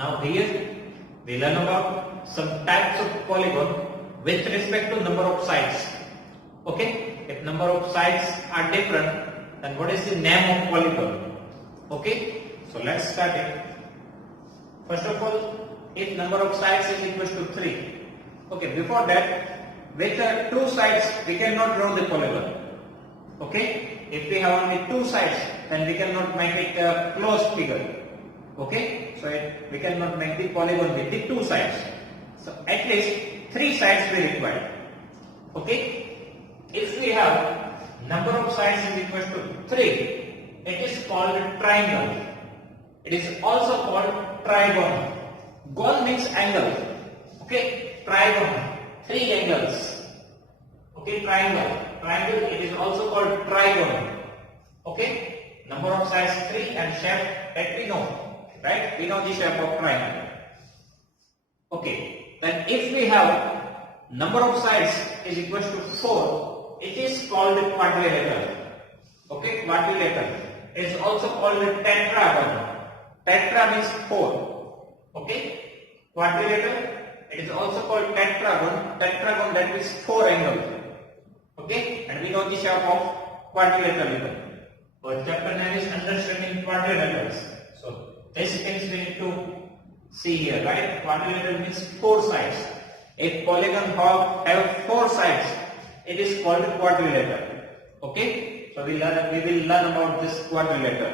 now here we learn about some types of polygon with respect to number of sides. Okay, if number of sides are different, then what is the name of polygon? Okay, so let's start it. First of all, if number of sides is equal to 3. Okay, before that, with two sides we cannot draw the polygon. Okay, if we have only two sides, then we cannot make it a closed figure. Okay, so we cannot make the polygon with the two sides. So at least three sides we require. Okay, if we have number of sides is equal to 3, it is called a triangle. It is also called trigon. Gon means angle. Okay, trigon, three angles. Okay, triangle. Triangle, it is also called trigon. Okay, number of sides 3 and shape that we know. Right? We know the shape of triangle. Okay, then if we have number of sides is equal to 4, it is called a quadrilateral. Okay, quadrilateral. It is also called a tetragon. Tetra means 4. Okay, quadrilateral. It is also called tetragon. Tetragon, that means 4 angles. Okay, and we know the shape of quadrilateral. Our chapter name is understanding quadrilaterals. So these things we need to see here, right? Quadrilateral means 4 sides. If polygon have 4 sides, it is called quadrilateral. Okay, so we will learn about this quadrilateral.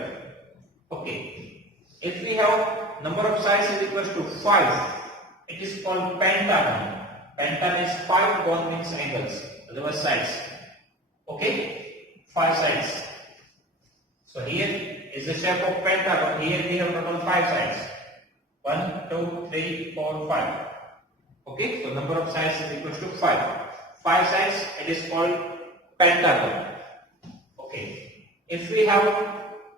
Okay, if we have number of sides is equal to 5, it is called pentagon. Pentagon is 5, gon means angles, otherwise sides. Okay, 5 sides. So here is the shape of pentagon. Here we have total 5 sides. 1, 2, 3, 4, 5. Okay, so number of sides is equal to 5. 5 sides, it is called pentagon. Okay, if we have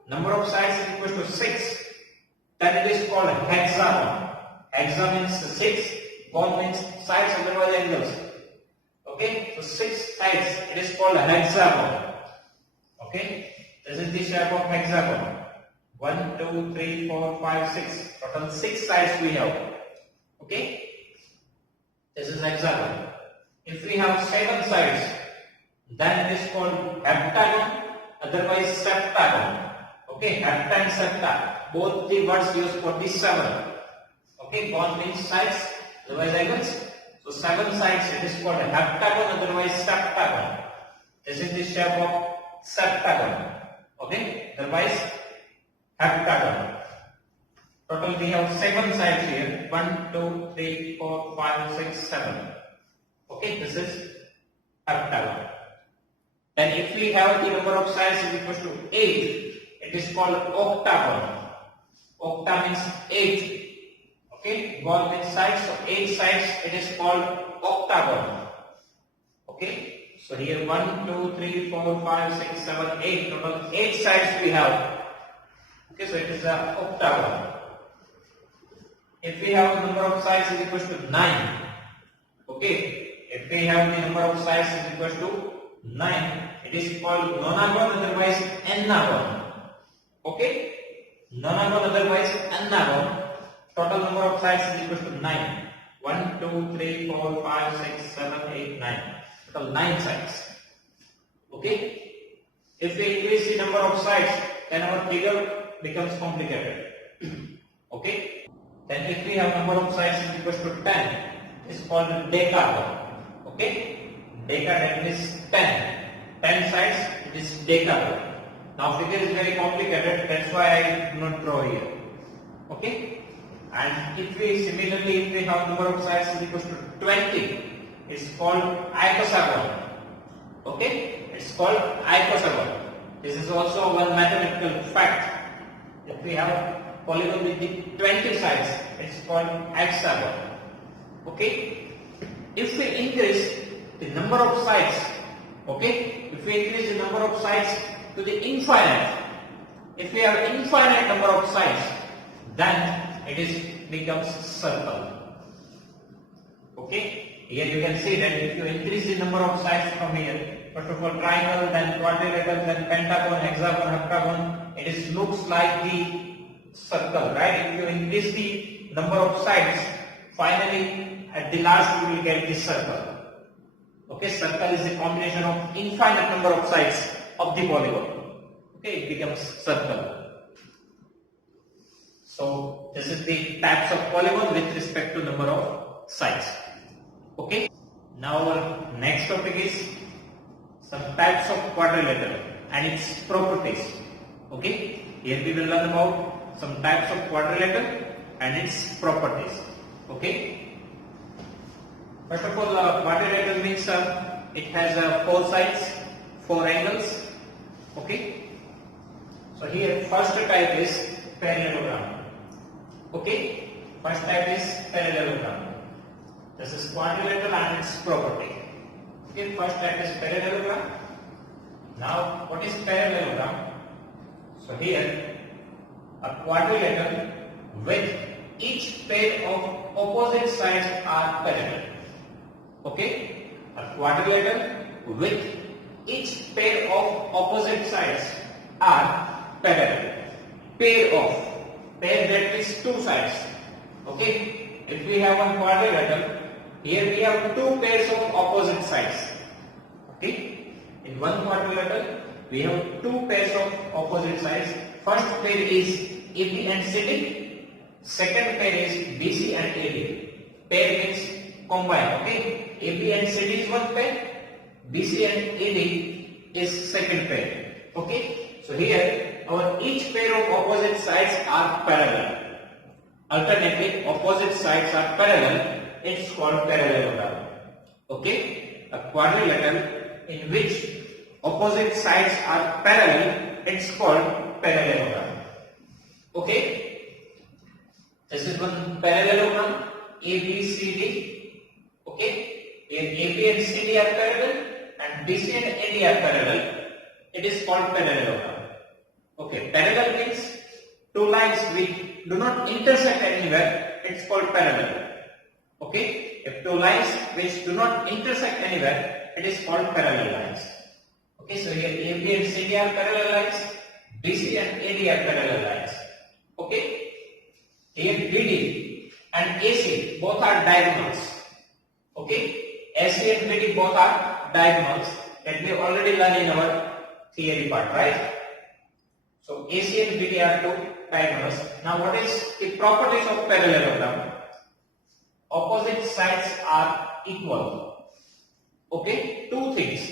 number of sides is equal to 6, then it is called hexagon. Hexa means 6, gon means sides, otherwise angles. Okay, so 6 sides, it is called hexagon. Okay, this is the shape of hexagon. 1, 2, 3, 4, 5, 6. Total 6 sides we have. Okay, this is hexagon. If we have 7 sides, then it is called heptagon, otherwise septagon. Okay, hepta and septa, both the words used for the 7. Okay, gon means sides, otherwise angles. So 7 sides, it is called heptagon, otherwise septagon. This is the shape of septagon. Okay, otherwise heptagon. Total we have 7 sides here. 1, 2, 3, 4, 5, 6, 7. Okay, this is heptagon. Then if we have the number of sides is equal to 8, it is called octagon. Octa means 8. Okay, gon means sides, so 8 sides, it is called octagon. Okay, so here 1, 2, 3, 4, 5, 6, 7, 8. Total 8 sides we have. Okay, so it is an octagon. If we have number of sides is equal to 9. Okay, if we have the number of sides is equal to 9, it is called nonagon, otherwise ennagon. Okay, nonagon, otherwise ennagon. Total number of sides is equal to 9. 1, 2, 3, 4, 5, 6, 7, 8, 9. Total 9 sides. Okay, if we increase the number of sides, then our figure becomes complicated. Okay, then if we have number of sides is equal to 10, it's called decagon. Okay, deca, that means 10. 10 sides, it is decagon. Now figure is very complicated, that's why I do not draw here. Okay, and if we similarly if we have number of sides is equal to 20, it's called icosagon. Okay, it's called icosagon. This is also one mathematical fact. If we have polygon with the 20 sides, it's called hexagon. Okay, if we increase the number of sides, okay, if we increase the number of sides to the infinite, if we have infinite number of sides, then it becomes circle. Okay, here you can see that if you increase the number of sides from here, first of all triangle, then quadrilateral, then pentagon, hexagon, heptagon, it looks like the circle, right? If you increase the number of sides, finally at the last we will get this circle. Okay, circle is a combination of infinite number of sides of the polygon. Okay, it becomes circle. So this is the types of polygon with respect to number of sides. Okay. Now our next topic is some types of quadrilateral and its properties. Okay. Here we will learn about some types of quadrilateral and its properties. Okay. First of all, quadrilateral means it has 4 sides, 4 angles. Okay. So here first type is parallelogram. Okay, first type is parallelogram. This is quadrilateral and its property. Okay, first type is parallelogram. Now, what is parallelogram? So here, a quadrilateral with each pair of opposite sides are parallel. Okay, a quadrilateral with each pair of opposite sides are parallel. Pair that is 2 sides. Okay, if we have one quadrilateral, here we have 2 pairs of opposite sides. Okay, in one quadrilateral we have 2 pairs of opposite sides. First pair is AB and CD, second pair is BC and AD. Pair means combine. Okay, AB and CD is one pair, BC and AD is second pair. Okay, so here our each pair of opposite sides are parallel. Alternately, opposite sides are parallel. It's called parallelogram. Okay, a quadrilateral in which opposite sides are parallel. It's called parallelogram. Okay, this is one parallelogram ABCD. Okay, here AB and CD are parallel and BC and AD are parallel. It is called parallelogram. Okay, parallel means 2 lines which do not intersect anywhere, it's called parallel. Okay, if 2 lines which do not intersect anywhere, it is called parallel lines. Okay, so here AB and CD are parallel lines, BC and AD are parallel lines. Okay, here BD and AC both are diagonals. Okay, AC and BD both are diagonals that we already learned in our theory part, right? So AC and BD are 2 diagonals. Now what is the properties of parallelogram? Opposite sides are equal. Okay, 2 things.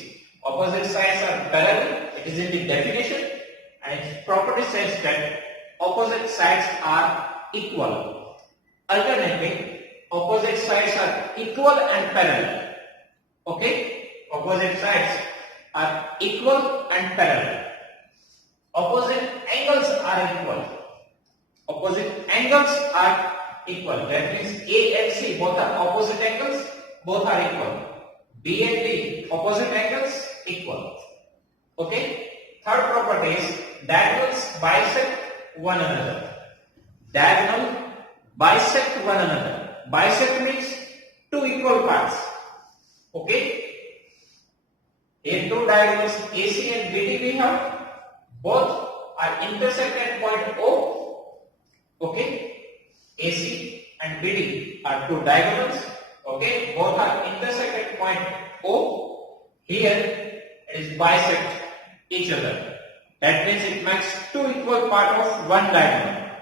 Opposite sides are parallel, it is in the definition, and its property says that opposite sides are equal. Alternately, opposite sides are equal and parallel. Okay, opposite sides are equal and parallel. Opposite angles are equal. Opposite angles are equal. That means A and C both are opposite angles, both are equal. B and D opposite angles, equal. Okay. Third property is diagonals bisect one another. Diagonal bisect one another. Bisect means 2 equal parts. Okay. Here 2 diagonals AC and BD we have. Both are intersect at point O. Okay, AC and BD are 2 diagonals. Okay, both are intersect at point O. Here it is bisect each other. That means it makes 2 equal part of one diagonal.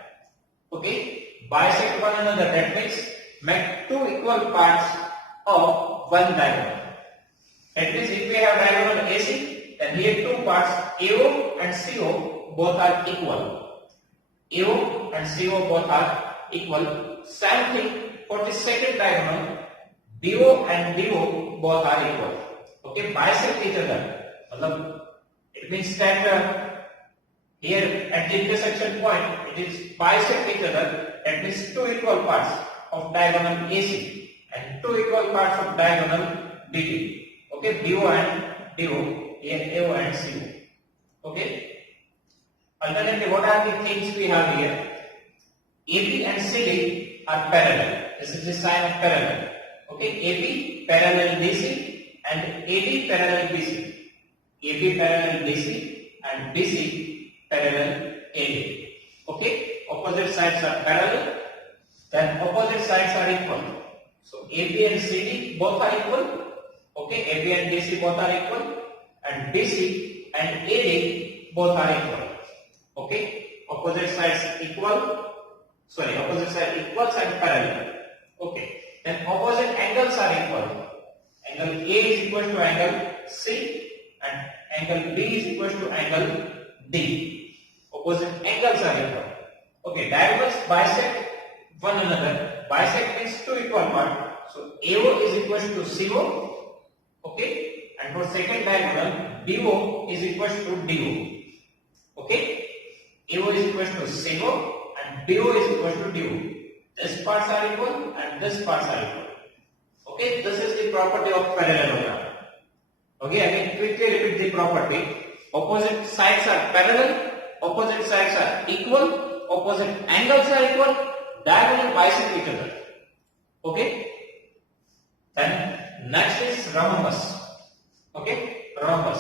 Okay, bisect one another. That means make 2 equal parts of one diagonal. That means if we have diagonal AC, then here 2 parts AO and CO both are equal. AO and CO both are equal. Same thing for the second diagonal, BO and DO both are equal. Okay, bisect each other. It means that here at the intersection point it is bisect each other. That means 2 equal parts of diagonal AC and 2 equal parts of diagonal DD. Okay, BO and DO. Here AO and CO. Okay. Alternately, what are the things we have here? AB and CD are parallel. This is the sign of parallel. Okay, AB parallel DC and AD parallel BC. AB parallel DC and BC parallel AD. Okay, opposite sides are parallel. Then opposite sides are equal. So AB and CD both are equal. Okay, AB and DC both are equal, and DC and AD both are equal. Okay, opposite sides equal. Sorry, opposite side equals and parallel. Okay, then opposite angles are equal. Angle A is equal to angle C, and angle B is equal to angle D. Opposite angles are equal. Okay, diagonals bisect one another. Bisect means two equal parts. So AO is equal to CO. Okay, and for second diagonal, BO is equal to DO. Okay, AO is equal to CO and BO is equal to DO. This parts are equal and this parts are equal. Okay, this is the property of parallelogram. Okay, again quickly repeat the property. Opposite sides are parallel, opposite sides are equal, opposite angles are equal, diagonal bisect each other. Okay, then next is rhombus. Okay, rhombus.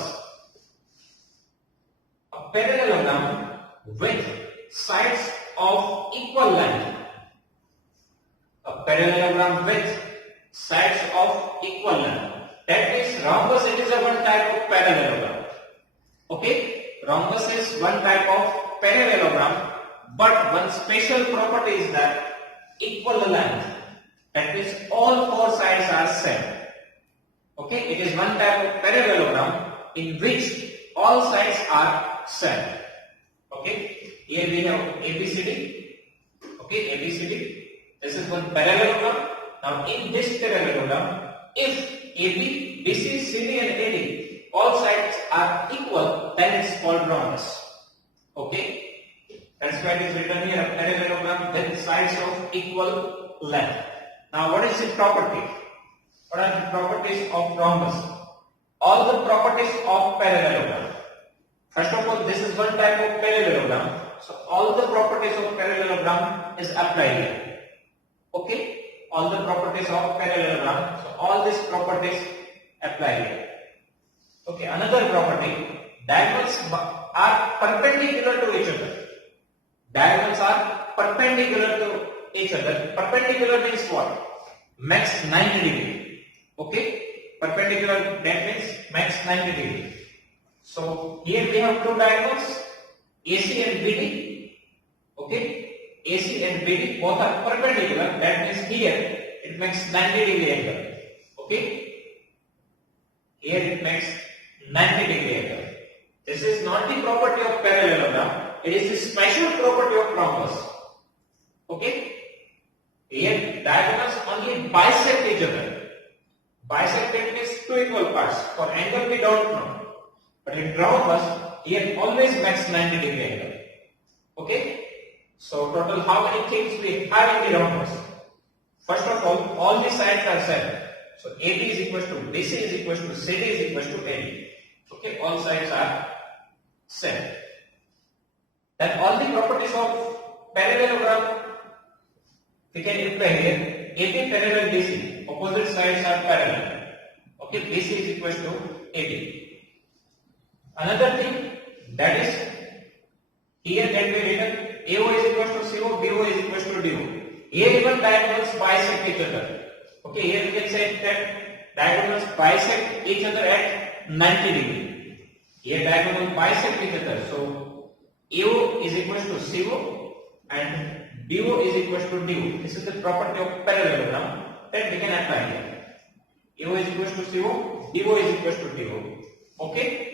A parallelogram with sides of equal length. A parallelogram with sides of equal length. That means rhombus, it is a one type of parallelogram. Okay, rhombus is one type of parallelogram, but one special property is that equal length. That means all four sides are same. Okay, it is one type of parallelogram in which all sides are same. Okay, here we have ABCD. Okay, ABCD. This is one parallelogram. Now in this parallelogram, if AB, BC, CD and AD all sides are equal, then it's called rhombus. Okay, that's why it is written here, a parallelogram with sides of equal length. Now what is the property? What are the properties of rhombus? All the properties of parallelogram. First of all, this is one type of parallelogram. So all the properties of parallelogram is applied here. Okay, all the properties of parallelogram. So all these properties apply here. Okay, another property, diagonals are perpendicular to each other. Diagonals are perpendicular to each other. Perpendicular means what? Max 90 degree. Okay, perpendicular, that means max 90 degree. So here we have two diagonals, AC and BD. Okay, AC and BD both are perpendicular. That means here it makes 90 degree angle. Okay, here it makes 90 degree angle. This is not the property of parallelogram. It is the special property of rhombus. Okay, here diagonals only bisect each other. Bisected means two equal parts. For angle we don't know. But in rhombus, here always makes 90 degree angle. Okay? So total how many things we have in the rhombus? First of all the sides are same. So AB is equal to BC is equal to CD is equal to AD. Okay, all sides are same. Then all the properties of parallelogram we can apply here. AB parallel BC, opposite sides are parallel. Okay, BC is equal to AD. Another thing, that is here that we written AO is equal to CO, BO is equal to DO. Here even diagonals bisect each other. Okay, here we can say that diagonals bisect each other at 90 degree. Here diagonals bisect each other. So AO is equal to CO and DO is equal to DO. This is the property of parallelogram that we can apply here. AO is equal to CO, DO is equal to DO. Okay.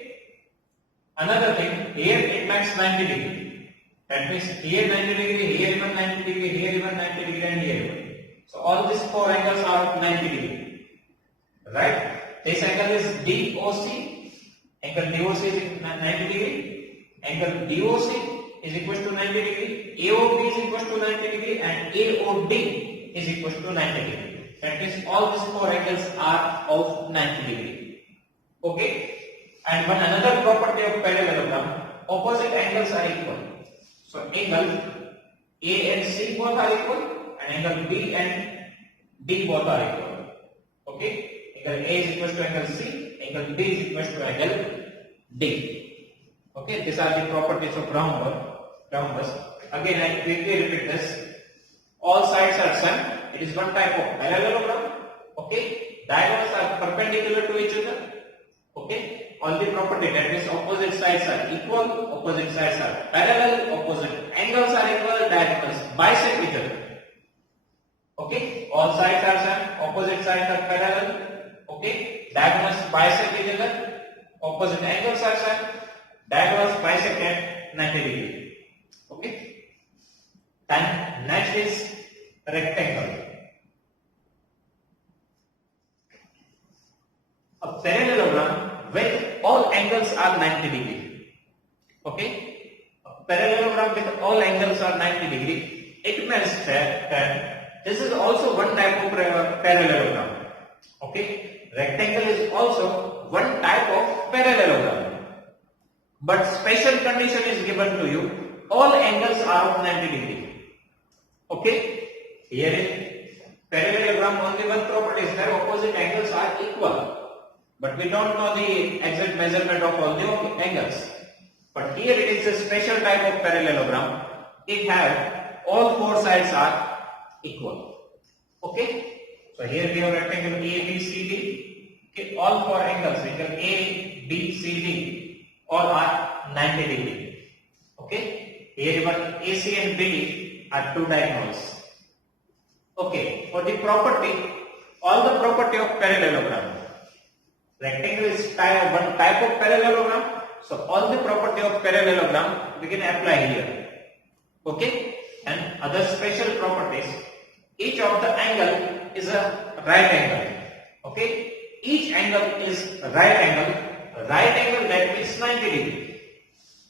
Another thing, here it makes 90 degree. That means here 90 degree, here even 90 degree, here even 90 degree and here even. So all these four angles are 90 degree. Right? This angle is DOC. Angle DOC is 90 degree. Angle DOC is equal to 90 degree. AOB is equal to 90 degree and AOD is equal to 90 degree. That means all these four angles are of 90 degree. Okay? And one another property of parallelogram, opposite angles are equal. So angle A and C both are equal and angle B and D both are equal. Okay? Angle A is equal to angle C, angle B is equal to angle D. Okay? These are the properties of rhombus. Again I quickly repeat this. all sides are same. It is one type of parallelogram. Okay, diagonals are perpendicular to each other. Okay, only property, that means opposite sides are equal, opposite sides are parallel, opposite angles are equal, diagonals bisect each other. Okay, all sides are same, opposite sides are parallel. Okay, diagonals bisect each other, opposite angles are same, diagonals bisect at 90 degree. Okay, then next is rectangle. A parallelogram with all angles are 90 degree. Okay, a parallelogram with all angles are 90 degree. It means that this is also one type of parallelogram. Okay, rectangle is also one type of parallelogram. But special condition is given to you. All angles are of 90 degree. Okay, here in parallelogram only one property is there, opposite angles are equal. But we don't know the exact measurement of all the angles. But here it is a special type of parallelogram. It has all four sides are equal. Okay, so here we have rectangle A, B, C, D. Okay, all four angles, angle A, B, C, D, all are 90 degree. Okay, here even AC and BD are two diagonals. Okay, for the property, all the property of parallelogram. Rectangle is one type of parallelogram, so all the property of parallelogram we can apply here. Okay, and other special properties. Each of the angle is a right angle. Okay, each angle is right angle. Right angle, that means 90 degree.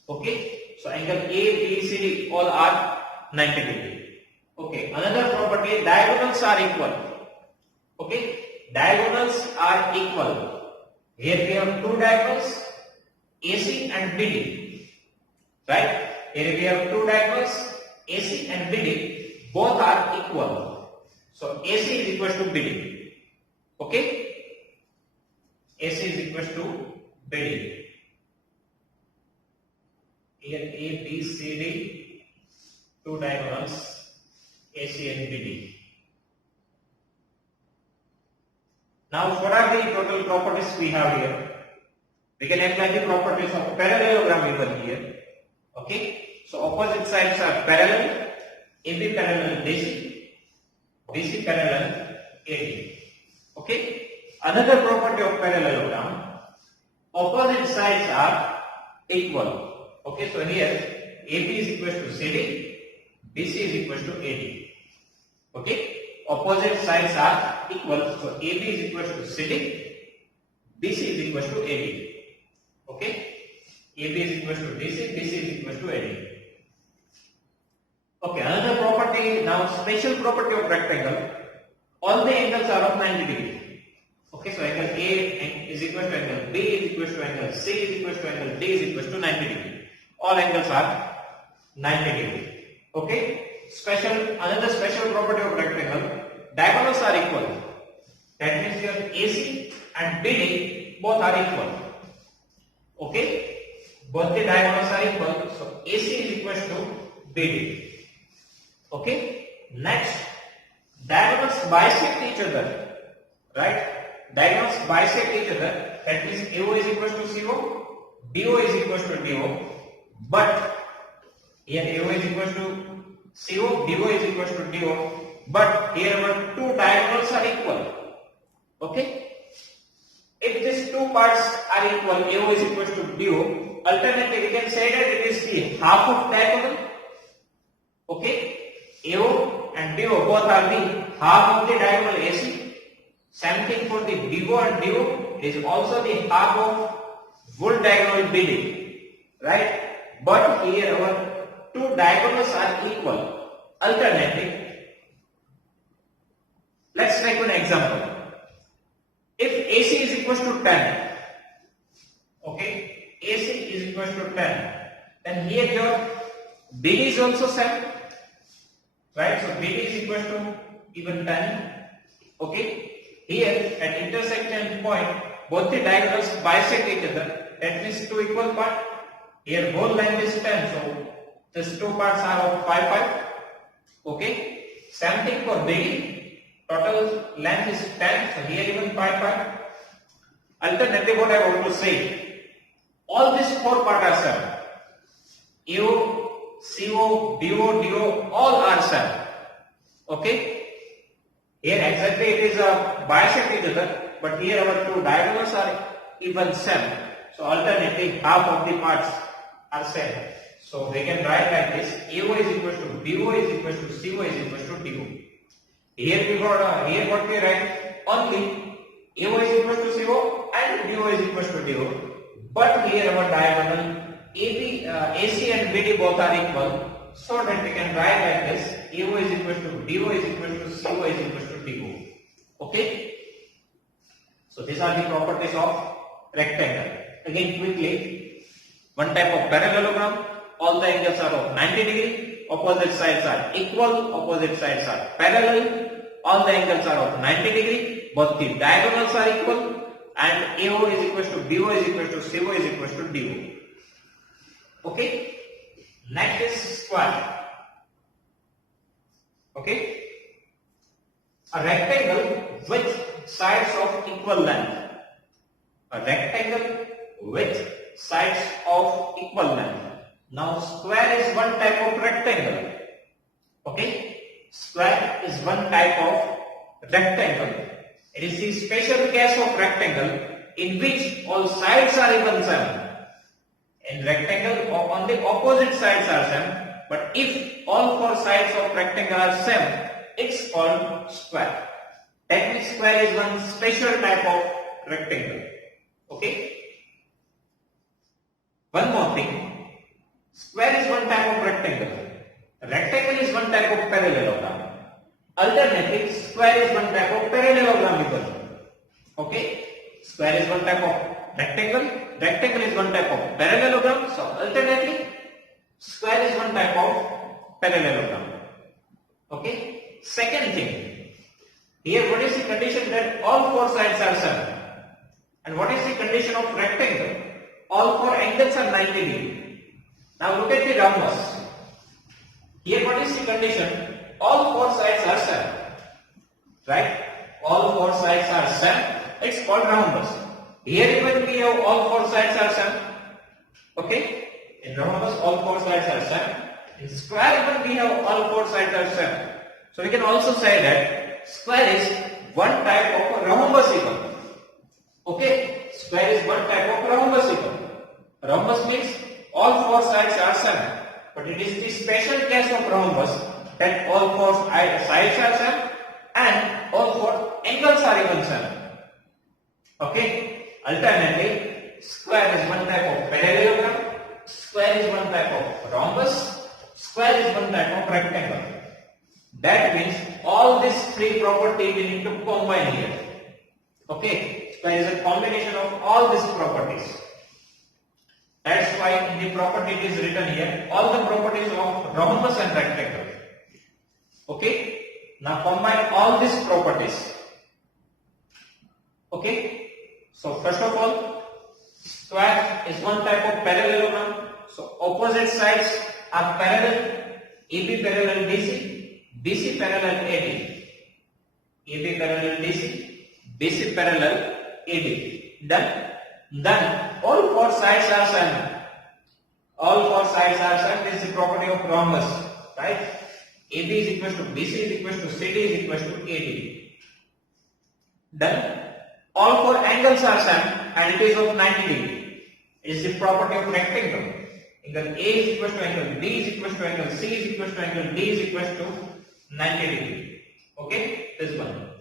Okay, so angle A, B, C, D all are 90 degree. Okay, another property, diagonals are equal. Okay, diagonals are equal. Here we have two diagonals, AC and BD. Right? Here we have two diagonals, AC and BD. Both are equal. So AC is equal to BD. Okay? AC is equal to BD. Here A, B, C, D, two diagonals, AC and BD. Now, what are the total properties we have here? We can apply the properties of parallelogram even here. Okay, so opposite sides are parallel, AB parallel DC, DC parallel AD. Okay, another property of parallelogram, opposite sides are equal. Okay, so here AB is equal to CD, BC is equal to AD. Okay, opposite sides are equal, so AB is equal to CD, BC is equal to AD. Okay, AB is equal to DC, BC is equal to AD. Okay, another property, now special property of rectangle, all the angles are of 90 degree. Okay, so angle A is equal to angle B is equal to angle C is equal to angle D is equal to 90 degree. All angles are 90 degree. Okay, another special property of rectangle, diagonals are equal. That means your AC and BD both are equal. Okay, both the diagonals are equal, so AC is equal to BD. Okay, next, diagonals bisect each other. Right, diagonals bisect each other. That means AO is equal to CO, DO is equal to DO. But here AO is equal to CO, DO is equal to DO. But here our two diagonals are equal. Okay, if these two parts are equal, AO is equal to DO, alternately we can say that it is the half of diagonal. Okay, AO and DO both are the half of the diagonal AC. Same thing for the BO and DO, it is also the half of full diagonal BD. Right? But here our two diagonals are equal. Alternately, let's take an example. If AC is equal to 10, okay, AC is equal to 10, then here your BD is also same, right? So BD is equal to even 10, okay. Here at intersection point, both the diagonals bisect each other. That means two equal parts. Here whole length is 10, so these two parts are of 5, 5. Okay. Same thing for BD. Total length is 10. So here even pi pi. Alternatively, what I want to say, all these four parts are same. AO, CO, BO, DO, all are same. Okay? Here exactly it is a bisect each other, but here our two diagonals are even same. So alternatively, half of the parts are same. So we can write like this: AO is equal to BO is equal to CO is equal to DO. Here we got here what we write, only AO is equal to CO and BO is equal to DO. But here our diagonal AB, AC and BD both are equal, so that we can write like this: AO is equal to BO is equal to CO is equal to DO. Okay. So these are the properties of rectangle. Again quickly, one type of parallelogram. All the angles are of 90 degree, opposite sides are equal, opposite sides are parallel, all the angles are of 90 degree, both the diagonals are equal, and AO is equal to BO is equal to CO is equal to DO. Okay? Next is square. Okay? A rectangle with sides of equal length. A rectangle with sides of equal length. Now square is one type of rectangle. Okay? Square is one type of rectangle. It is the special case of rectangle in which all sides are even same. In rectangle, on the opposite sides are same, but if all four sides of rectangle are same, it's called square. That means square is one special type of rectangle. Okay? One more thing. Square is one type of rectangle. Rectangle is one type of parallelogram. Alternatively, square is one type of parallelogram because. Okay? Square is one type of rectangle. Rectangle is one type of parallelogram. So alternately, square is one type of parallelogram. Okay? Second thing. Here what is the condition that all four sides are same? And what is the condition of rectangle? All four angles are 90 degree. Now look at the rhombus. Here what is the condition? All four sides are same. Right? All four sides are same. It's called rhombus. Here even we have all four sides are same. Okay? In rhombus all four sides are same. In square even we have all four sides are same. So we can also say that square is one type of a rhombosedal. Okay? Square is one type of rhombosedal. Rhombus means all four sides are same, but it is the special case of rhombus that all four sides are same and all four angles are even same. Okay? Alternately, square is one type of parallelogram, square is one type of rhombus, square is one type of rectangle. That means all these three properties we need to combine here. Okay? Square is a combination of all these properties. That's why in the property it is written here all the properties of rhombus and rectangle. Okay? Now combine all these properties. Okay? So first of all, square is one type of parallelogram. So opposite sides are parallel. AB parallel DC, BC parallel AD. AB parallel DC, BC parallel AD. Done? Then all four sides are same. All four sides are same. This is the property of rhombus, right? AB is equal to BC is equal to CD is equal to AD. Then all four angles are same and it is of 90 degree. It is the property of rectangle. Angle A is equal to angle B is equal to angle C is equal to angle D is equal to 90 degree. Okay, this one.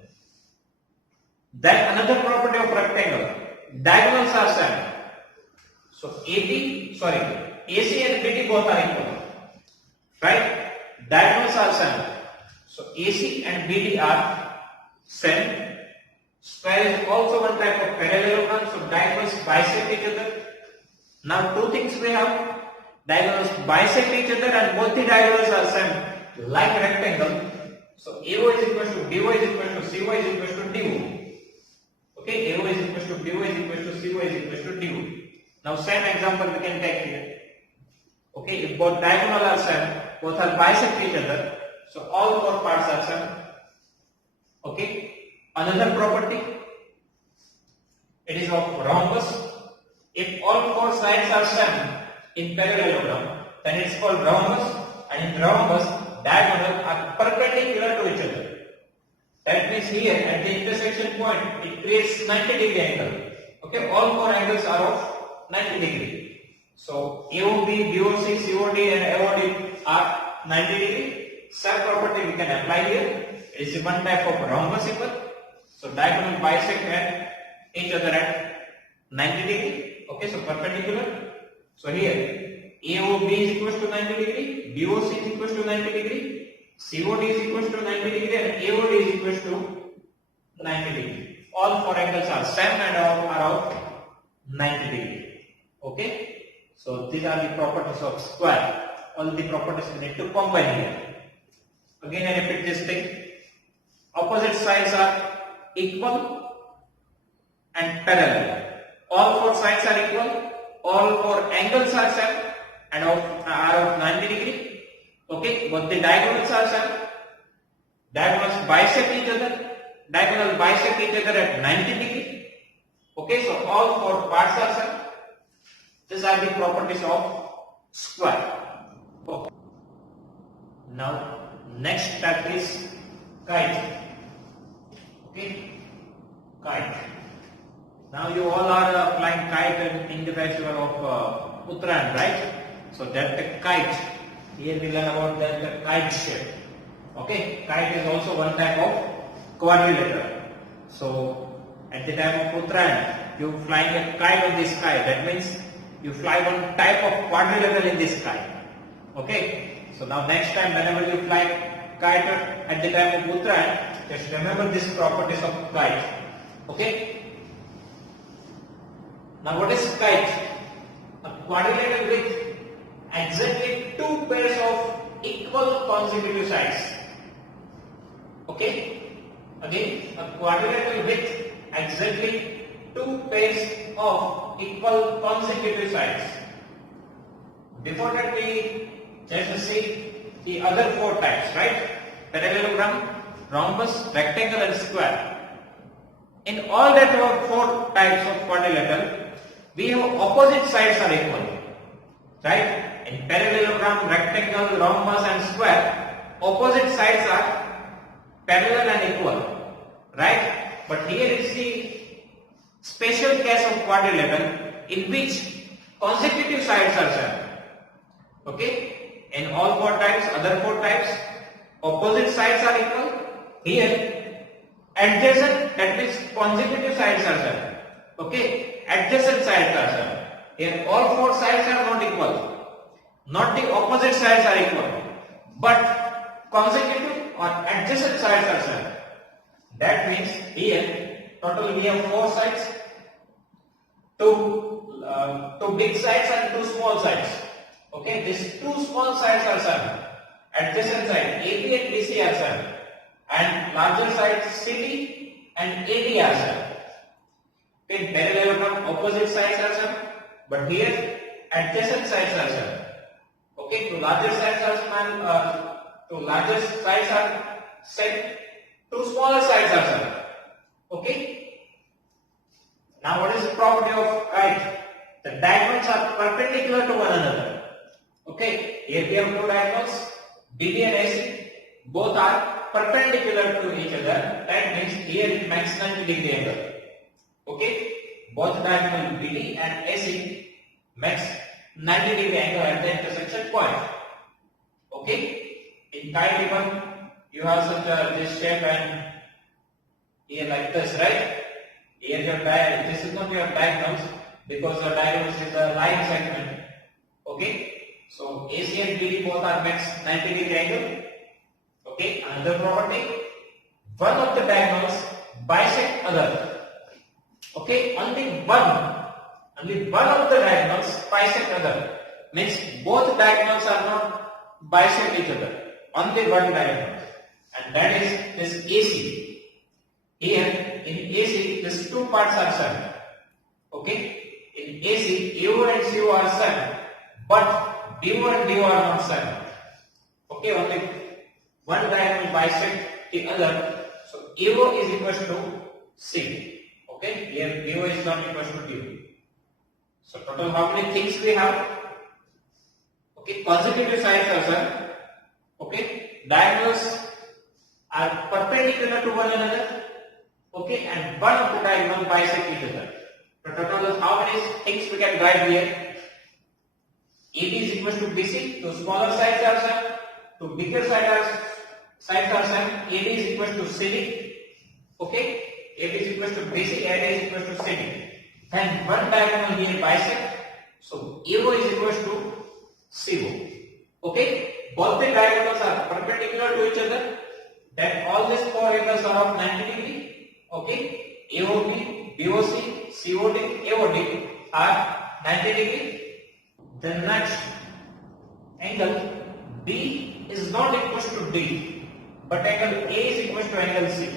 Then another property of rectangle. Diagonals are same. So AC and BD both are equal. Right? Diagonals are same. So AC and BD are same. Square is also one type of parallelogram. So diagonals bisect each other. Now two things we have. Diagonals bisect each other and both the diagonals are same. Like rectangle. So AO is equal to BO is equal to CO is equal to DO. Okay, AO is equal to BO is equal to CO is equal to DO. Now same example we can take here. Okay, if both diagonal are same, both are bisect each other. So all four parts are same. Okay. Another property, it is of rhombus. If all four sides are same in parallelogram, then it's called rhombus, and in rhombus diagonals are perpendicular to each other. That means here at the intersection point it creates 90-degree angle. Okay, all four angles are of 90 degree. So AOB, BOC, COD and AOD are 90 degree. Same property we can apply here. It is one type of rhombus symbol. So diagonal bisect at each other at 90 degree. Okay, so perpendicular. So here AOB is equals to 90 degree, BOC is equals to 90 degree, COD is equals to 90 degree and AOD is equals to 90 degree. All four angles are same and all are of 90 degree. Okay. So these are the properties of square. All the properties we need to combine here. Again I repeat this thing. Opposite sides are equal and parallel. All four sides are equal. All four angles are same and are of 90 degree. Okay, but the diagonals are same. Diagonals bisect each other. Diagonal bisect each other at 90 degree. Okay, so all four parts are same. These are the properties of square. Okay. Now next type is kite. Okay, kite. Now you all are flying kite in the festival of Uttarayan, right? So that the kite. Here we learn about the kite shape. Okay, kite is also one type of quadrilateral. So at the time of Uttarayan, you flying a kite in the sky. That means you fly one type of quadrilateral in the sky. Okay. So now next time whenever you fly kite at the time of Uttarayan, just remember these properties of kite. Okay. Now what is kite? A quadrilateral with exactly two pairs of equal consecutive sides. Okay. Again, a quadrilateral with exactly two pairs of equal consecutive sides. Before that we just see the other four types, right? Parallelogram, rhombus, rectangle and square. In all that four types of quadrilateral, we have opposite sides are equal, right? In parallelogram, rectangle, rhombus and square, opposite sides are parallel and equal, right? But here is the special case of quadrilateral in which consecutive sides are same. Okay? In all four types, other four types, opposite sides are equal. Here, adjacent, that means consecutive sides are same. Okay? Adjacent sides are same. Here, all four sides are not equal. Not the opposite sides are equal, but consecutive or adjacent sides are same. That means here, total we have four sides, two big sides and two small sides. Okay, these two small sides are same. Adjacent side AB and BC are same, and larger sides CD and AD are same. In parallelogram, opposite sides are same, but here adjacent sides are same. Okay, two larger sides are same, two smaller sides are same. Okay. Now what is the property of kite? The diagonals are perpendicular to one another. Okay, here we have two diagonals, BD and AC, both are perpendicular to each other. That means here it makes 90 degree angle. Okay, both diagonal BD and AC makes 90 degree angle at the intersection point. Okay, in kite even you have such this shape and here like this, right? Here your this is not your diagonals because your diagonals is a line segment. Okay, so AC and BD both are makes 90 degree angle. Okay, another property, one of the diagonals bisect other. Okay, only one of the diagonals bisect other. Means both diagonals are not bisect each other. Only one diagonal, and that is this AC. Here in AC, these two parts are same. Okay, in AC, AO and CO are same, but DO and DO are not same. Okay, only one diagonal bisect the other. So AO is equal to C. Okay, here BO is not equal to DO. So total how many things we have? Okay, consecutive sides are there. Okay, diagonals are perpendicular to one another. Okay, and one of the diagonal bisect each other. So total how many things we can write here? AB is equal to BC. So smaller sides are there. To bigger sides are there. AB is equal to CD. Okay, AB is equal to BC. AD is equal to CD. Then one diagonal here bisect. So AO is equal to CO. Okay, both the diagonals are perpendicular to each other. Then all these four angles are of 90 degree. Okay, AOB, BOC, COD, AOD are 90 degree. The next angle B is not equal to D, but angle A is equal to angle C.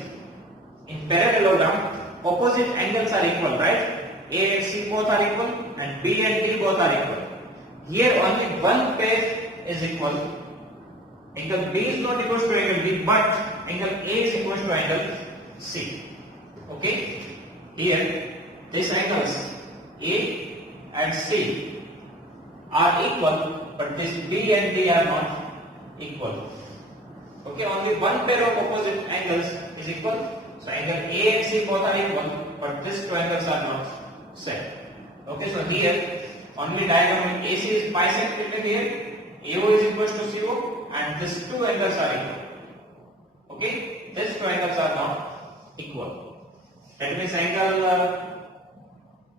In parallelogram, opposite angles are equal, right? A and C both are equal, and B and D both are equal. Here only one pair is equal. Angle B is not equal to angle B, but angle A is equal to angle C. Okay? Here, these angles A and C are equal, but this B and D are not equal. Okay, only one pair of opposite angles is equal. So angle A and C both are equal, but these two angles are not same. Okay, so here only diagonal AC is bisected here. AO is equal to CO, and these two angles are equal. Okay, these two angles are not equal. That means angle.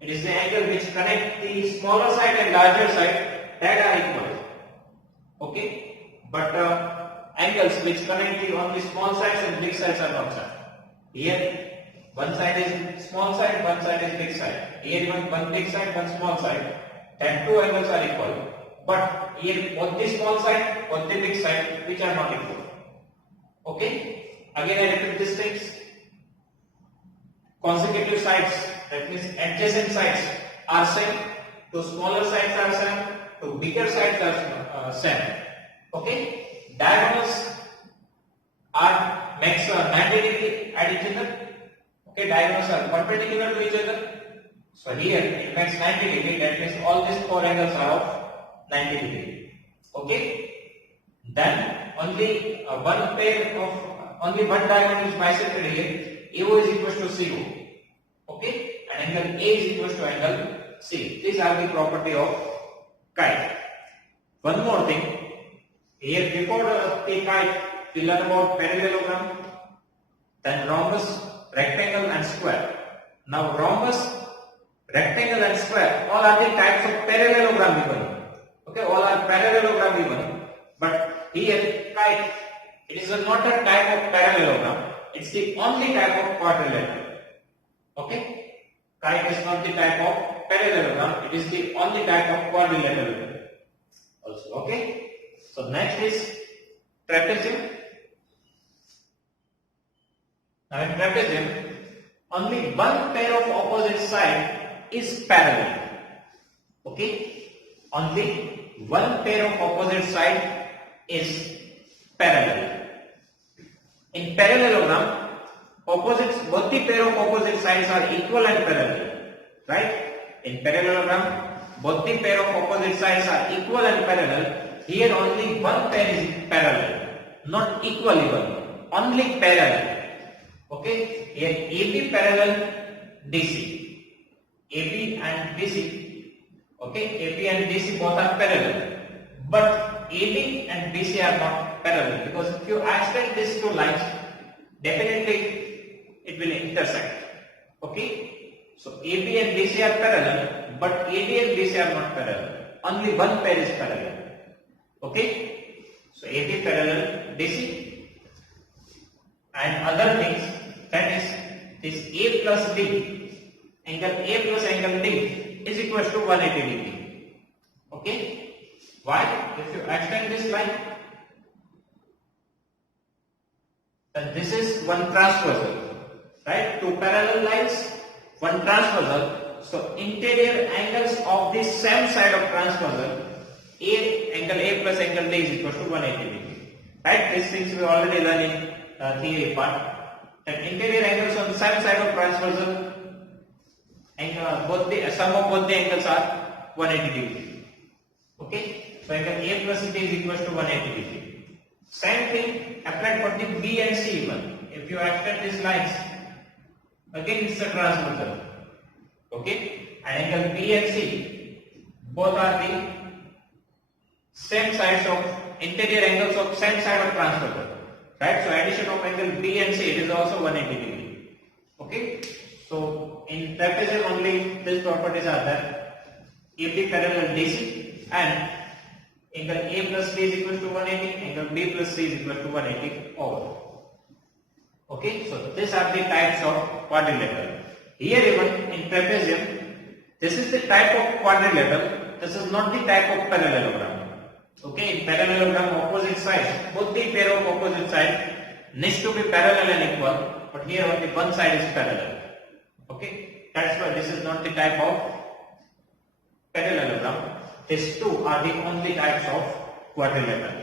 It is the angle which connect the smaller side and larger side that are equal. Okay, but angles which connect the only small sides and big sides are not same. Here one side is small side, one side is big side. Here one big side, one small side. Then two angles are equal. But here both the small side, both the big side, which are not equal. Okay. Again I repeat these things. Consecutive sides, that means adjacent sides are same. To smaller sides are same. To bigger sides are same. Okay. Diagonals are makes 90 degree at each other. Okay. Diagonals are perpendicular to each other. So here it makes 90 degree. That means all these four angles are of 90 degree. Okay. Then only only one diagonal is bisected here. AO is equal to CO. Okay, and angle A is equal to angle C. These are the property of kite. One more thing. Here before the kite, we learn about parallelogram, then rhombus, rectangle, and square. Now rhombus, rectangle, and square all are the types of parallelogram given. Okay, all are parallelogram given. But here kite, it is not a type of parallelogram. It's the only type of quadrilateral. Okay, kite is not the type of parallelogram. It is the only type of quadrilateral. Also, okay. So next is trapezium. Now in trapezium, only one pair of opposite side is parallel. Okay, only one pair of opposite side is parallel. In parallelogram, both the pair of opposite sides are equal and parallel, right? In parallelogram, both the pair of opposite sides are equal and parallel. Here only one pair is parallel, not equal even, only parallel. Okay, here AB parallel DC, AB and DC. Okay, AB and DC both are parallel, but AB and BC are not parallel, because if you extend these two lines, definitely it will intersect. Okay, so AB and BC are parallel, but AD and BC are not parallel. Only one pair is parallel. Okay, so AB parallel DC, and other things, that is this A plus D, angle A plus angle D is equal to 180 degree. Okay. Why? If you extend this line, then this is one transversal, right? Two parallel lines, one transversal. So interior angles of the same side of transversal, angle A plus angle D is equal to 180 degree. Right? These things we already learned in theory part. That interior angles on the same side of transversal, and both the sum of both the angles are 180 degree. Okay? So angle A plus C is equal to 180 degree. Same thing applied for the B and C even. If you extend these lines, again it's a transversal. Okay? And angle B and C both are the same sides of interior angles of same side of transversal. Right? So addition of angle B and C, it is also 180 degree. Okay? So in trapezium only these properties are there. AB parallel DC and angle A plus B is equal to 180, angle B plus C is equal to 180 over. Okay? So these are the types of quadrilateral. Here even in trapezium, this is the type of quadrilateral, this is not the type of parallelogram. Okay, in parallelogram opposite sides, both the pair of opposite sides needs to be parallel and equal, but here only one side is parallel. Okay, that's why this is not the type of parallelogram. These two are the only types of quadrilateral.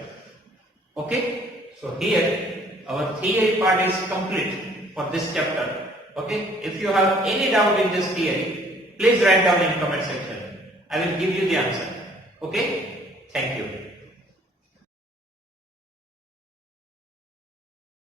Okay, so here our theory part is complete for this chapter. Okay, if you have any doubt in this theory, please write down in comment section. I will give you the answer. Okay, thank you.